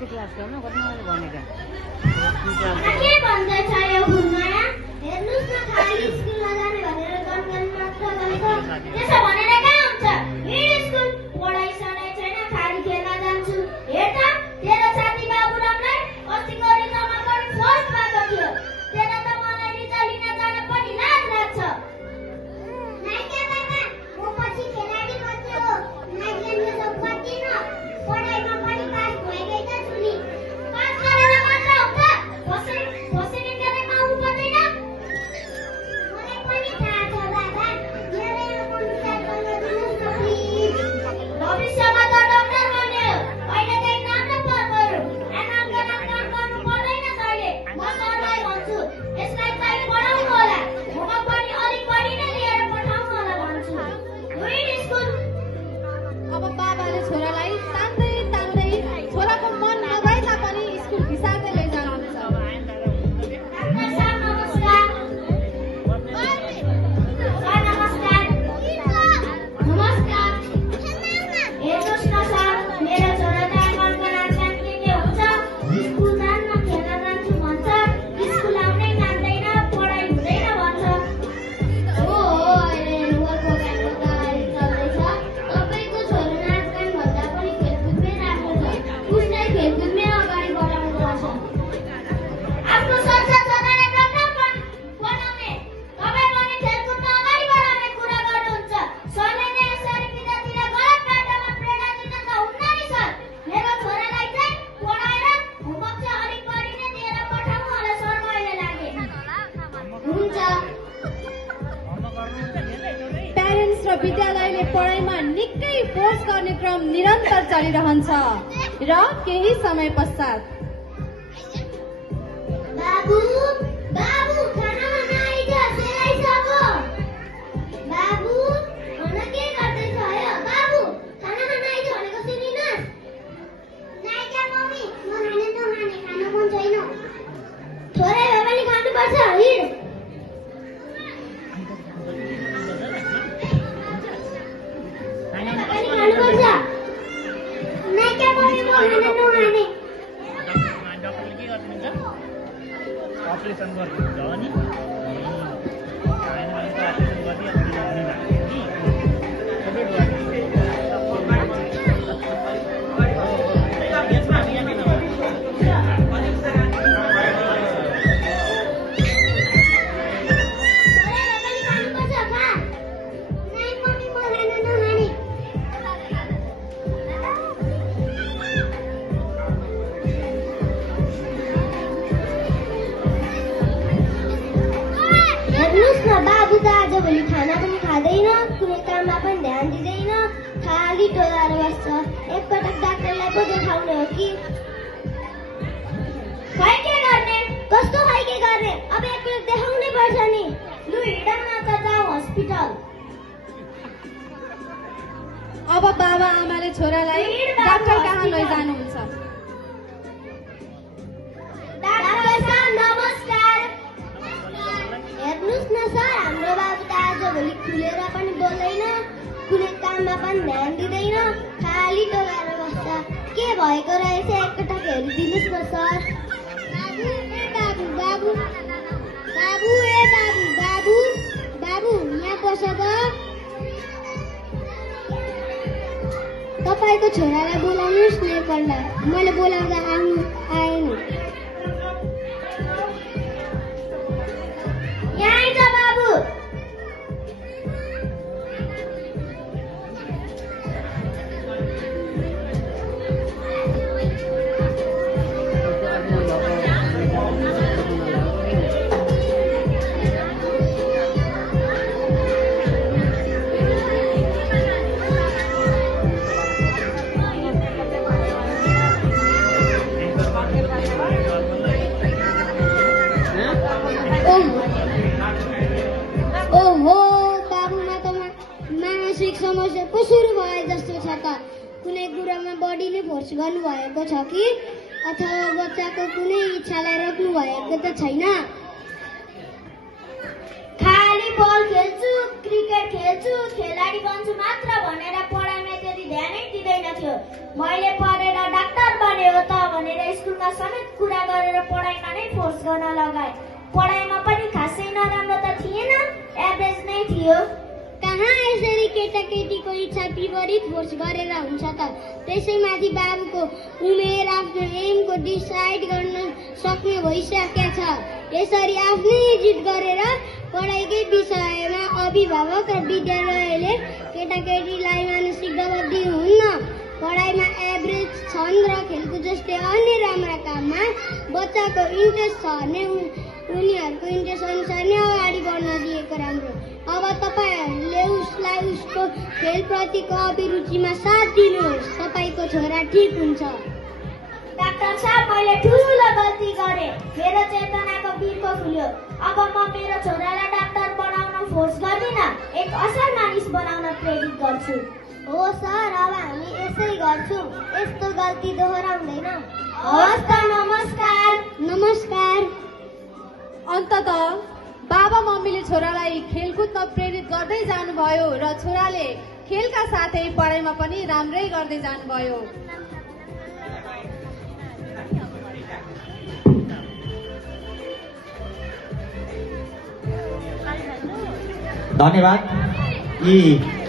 कति क्लास गर्नु कति भनेका के भन्दैछ यो हुन्नया हेर्नुस् न खाली स्कुलमा जाने भनेर गनगन मात्र गरेको त्यसो भनेर के हुन्छ हिँड स्कुल पढाइ सढाइ छैन खाली खेल्न जान्छु हेर त तेरो साथी बाबुरामलाई अस्तिको रिजल्टमा पनि फर्स्ट भएको थियो तेरो त मलाई रिजल्ट लिन जान पनि लाज लाग्छ नाइका बाबा म पछि खेलाडी बन्ने हो नाइका त पढ्दिन पढाइमा पनि पास भएकै त छु नि पास गरेर मात्र हुन्छ कसरी गरेर आउनु पर्दैन मलाई पनि थाहा छ बाबा मेरो यो कम्प्युटर गर्न दिनुहोस् न प्लिज भविष्यमा त डाक्टर बन्ने हो अहिलेदेखि राम्रो पढ्नु एनाल काम गर्नु पर्दैन कहिले म सरलाई भन्छु यसलाई चाहिँ पढाउनु होला होमवर्क पनि अलिक बढी नै लिएर पठाउनु होला भन्छु हिँड स्कुल अब बाबाले छोरालाई तान्दै तान्दै छोराको मन नभए तापनि स्कुल बिसार्दै लैजानुहुन्छ। डाक्टर साहब नमस्कार सर नमस्कार नमस्कार हेर्नुहोस् न सर मेरो छोरा त एनुअलको नाचगान के हुन्छ स्कुल जान्न खेल्न जान्छु भन्छ स्कुल आउनै मान्दैन पढाइ हुँदैन भन्छ हो अहिले एनुअलको गानको तयारी चल्दैछ तपाईँको छोरो नाचगान भन्दा पनि खेलकुदमै राम्रो छ उसलाई खेलकुदमै अगाडि बढाउनुपर्छ आफ्नो संसार छोराले डक्टर बनाउने तपाईँ पनि खेलकुदमा अगाडि बढाउने कुरा गर्नुहुन्छ सरले नै यसरी विद्यार्थीलाई गलत बाटोमा प्रेरणा दिन त हुन्न नि सर मेरो छोरालाई चाहिँ पढाएर होमवर्क चाहिँ अलिक बढी नै दिएर पठाउनु होला सर मैले लागे हुन्छ प्यारेन्ट्स र विद्यालयले पढाइमा निकै फोर्स गर्ने क्रम निरन्तर चलिरहन्छ र केही समय पश्चात बाबु बाबु खाना खान आइज सेलाइसक्यो बाबु भन के गर्दैछ है बाबु खाना खान आइज भनेको सुनिनस् नाइका मम्मी म खाना मन छैन छोरा भए पनि खानुपर्छ हिँड पनि खानुपर्छ नाइका मम्मी म खाना नखाने डाक्टरले के गर्नुहुन्छ अपरेसन गर्नुहुन्छ हो नि अपरेसन हेर्नुहोस् न बाबु त आजभोलि खाना पनि खाँदैन कुनै काममा पनि ध्यान दिँदैन खाली डोलाएर बस्छ एकपटक डाक्टरलाई पो देखाउने हो कि खै के गर्ने कस्तो खै के गर्ने अब एकपटक देखाउनै पर्छ नि लु हिँड न त जाऊ हस्पिटल अब बाबा आमाले छोरालाई डाक्टर कहाँ लैजानुहुन्छ। डाक्टर साहब नमस्कार हेर्नुहोस् न सर हाम्रो बाबु त आजभोलि खुलेर पनि बोल्दैन कुनै काममा पनि ध्यान दिँदैन खाली डोलाएर बस्छ के भएको रहेछ एकपटक हेरिदिनुहोस् न सर बाबु बाबु बाबु ए बाबु बाबु बाबु यहाँ बस त तपाईँको छोरालाई बोलाउनुहोस् न एकपल्ट मैले बोलाउँदा आएन यहाँ आइज बाबु ओहो बाबुमा त मानसिक समस्या पो सुरु भए जस्तो छ त कुनै कुरामा बढी नै फोर्स गर्नु भएको छ कि अथवा बच्चाको कुनै इच्छालाई रोक्नु भएको त छैन खाली बल खेल्छु क्रिकेट खेल्छु खेलाडी बन्छु मात्र भनेर पढाइमा त्यति ध्यानै दिँदैन थियो मैले पढेर डाक्टर बनेको त भनेर फोर्स गर्न लगाए। पढाइमा पनि खासै नराम्रो त थिएन, एभरेज नै थियो। कहाँ यसरी केटाकेटीको इच्छा विपरीत फोर्स गरेर हुन्छ त? त्यसैमाथि बाबुको उमेर आफ्नो एमको डिसाइड गर्न सक्ने भइसकेका छ। यसरी आफ्नै जिद गरेर पढाइकै विषयमा अभिभावक र विद्यालयले केटाकेटीलाई मानसिक दबाब दिनु हुन्न। पढाइमा एभरेज छन् र खेलकुद जस्तै अन्य राम्रा काममा बच्चाको इन्ट्रेस्ट छ भने उनीहरूको इन्ट्रेस्ट अनुसार नै अगाडि बढ्न दिएको राम्रो। अब तपाईँहरूले उसलाई उसको खेलप्रतिको अभिरुचिमा साथ दिनुहोस्। तपाईँको छोरा ठिक हुन्छ। डाक्टर साहब, मैले ठुलो गल्ती गरेँ। मेरो चेतनाको बिर्को खुल्यो। अब म मेरो छोरालाई डाक्टर बनाउन फोर्स गर्दिनँ, एक असल मानिस बनाउन प्रेरित गर्छु। हो सर, अब हामी यसै गर्छौँ। यस्तो गल्ती दोहोऱ्याउँदैन। हवस् त, नमस्कार। नमस्कार। अन्ततः बाबा मम्मीले छोरालाई खेलकुदमा प्रेरित गर्दै जानुभयो र छोराले खेलका साथै पढाइमा पनि राम्रै गर्दै जानुभयो। धन्यवाद। यी